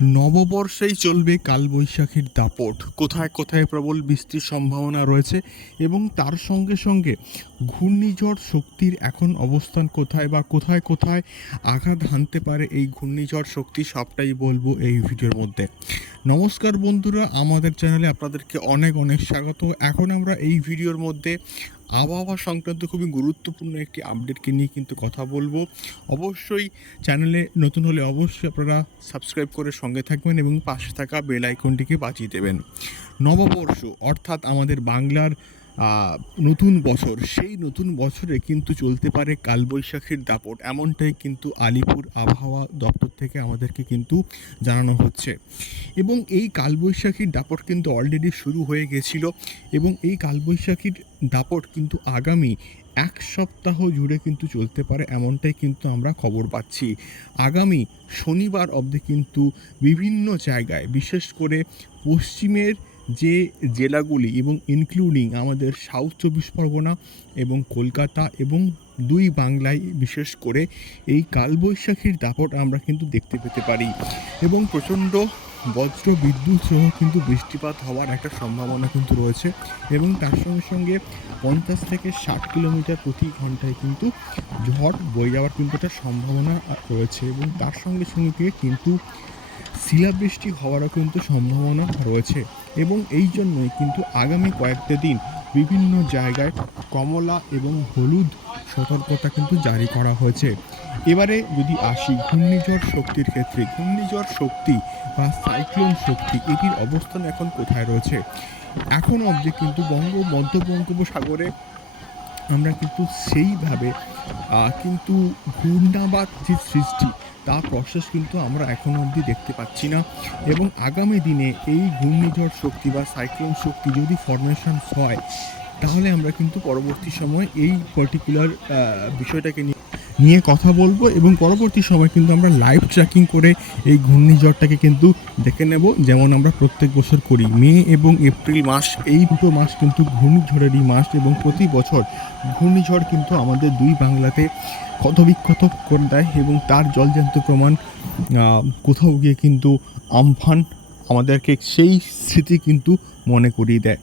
নববর্ষেই চলবে কালবৈশাখীর দাপট। কোথায় কোথায় প্রবল বৃষ্টির সম্ভাবনা রয়েছে এবং তার সঙ্গে সঙ্গে ঘূর্ণিঝড় শক্তির এখন অবস্থান কোথায় বা কোথায় কোথায় আঘাত হানতে পারে এই ঘূর্ণিঝড় শক্তি সবটাই বলব এই ভিডিওর মধ্যে। নমস্কার বন্ধুরা, আমাদের চ্যানেলে আপনাদেরকে অনেক অনেক স্বাগত। এখন আমরা এই ভিডিওর মধ্যে আবহাওয়া সংক্রান্ত খুবই গুরুত্বপূর্ণ একটি আপডেটকে নিয়ে কিন্তু কথা বলব। অবশ্যই চ্যানেলে নতুন হলে অবশ্যই আপনারা সাবস্ক্রাইব করে সঙ্গে থাকবেন এবং পাশে থাকা বেল আইকনটিকে বাঁচিয়ে দেবেন। নববর্ষ, অর্থাৎ আমাদের বাংলার নতুন বছর, সেই নতুন বছরে কিন্তু চলতে পারে কালবৈশাখীর দাপট। এমনটাই কিন্তু আলিপুর আবহাওয়া দপ্তর থেকে আমাদেরকে কিন্তু জানানো হচ্ছে। এবং এই কালবৈশাখীর দাপট কিন্তু অলরেডি শুরু হয়ে গেছিল এবং এই কালবৈশাখীর দাপট কিন্তু আগামী এক সপ্তাহ জুড়ে কিন্তু চলতে পারে, এমনটাই কিন্তু আমরা খবর পাচ্ছি। আগামী শনিবার অবধি কিন্তু বিভিন্ন জায়গায়, বিশেষ করে পশ্চিমের যে জেলাগুলি এবং ইনক্লুডিং আমাদের সাউথ চব্বিশ পরগনা এবং কলকাতা এবং দুই বাংলায় বিশেষ করে এই কালবৈশাখীর দাপট আমরা কিন্তু দেখতে পেতে পারি। এবং প্রচণ্ড বজ্র বিদ্যুৎ সহ কিন্তু বৃষ্টিপাত হওয়ার একটা সম্ভাবনা কিন্তু রয়েছে এবং তার সঙ্গে সঙ্গে পঞ্চাশ থেকে ষাট কিলোমিটার প্রতি ঘন্টায় কিন্তু ঝড় বয়ে যাওয়ার কিন্তু একটা সম্ভাবনা রয়েছে এবং তার সঙ্গে সঙ্গে কিন্তু শিলাবৃষ্টি হওয়ারও কিন্তু সম্ভাবনা রয়েছে এবং এই জন্যই কিন্তু আগামী কয়েকটা দিন বিভিন্ন জায়গায় কমলা এবং হলুদ সতর্কতা কিন্তু জারি করা হয়েছে। এবারে যদি আসি ঘূর্ণিঝড় শক্তির ক্ষেত্রে, ঘূর্ণিঝড় শক্তি বা সাইক্লোন শক্তি, এটির অবস্থান এখন কোথায় রয়েছে? এখন অবধি কিন্তু বঙ্গ মধ্য বঙ্গোপসাগরে আমরা কিন্তু সেইভাবে কিন্তু ঘূর্ণাবাদ যে সৃষ্টি তার প্রসেস কিন্তু আমরা এখনও অবধি দেখতে পাচ্ছি না। এবং আগামী দিনে এই ঘূর্ণিঝড় শক্তি বা সাইক্লোন শক্তি যদি ফরমেশন হয়, তাহলে আমরা কিন্তু পরবর্তী সময় এই পার্টিকুলার বিষয়টাকে নিয়ে নিয়ে কথা বলব এবং পরবর্তী সময় কিন্তু আমরা লাইভ ট্র্যাকিং করে এই ঘূর্ণিঝড়টাকে কিন্তু দেখে নেব। যেমন আমরা প্রত্যেক বছর করি, মে এবং এপ্রিল মাস, এই দুটো মাস কিন্তু ঘূর্ণিঝড়েরই মাস এবং প্রতি বছর ঘূর্ণিঝড় কিন্তু আমাদের দুই বাংলাতে ক্ষতবিক্ষত করে দেয় এবং তার জলজান্ত প্রমাণ কোথাও গিয়ে কিন্তু আমফান আমাদেরকে সেই স্মৃতি কিন্তু মনে করিয়ে দেয়।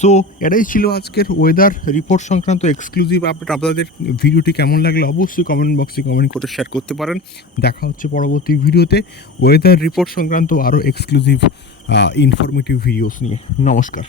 সো এটাই ছিল আজকের ওয়েদার রিপোর্ট সংক্রান্ত এক্সক্লুসিভ আপডেট আপনাদের ভিডিওটি কেমন লাগলে অবশ্যই কমেন্ট বক্সে কমেন্ট করে শেয়ার করতে পারেন। দেখা হচ্ছে পরবর্তী ভিডিওতে ওয়েদার রিপোর্ট সংক্রান্ত আরও এক্সক্লুসিভ ইনফরমেটিভ ভিডিওস নিয়ে। নমস্কার।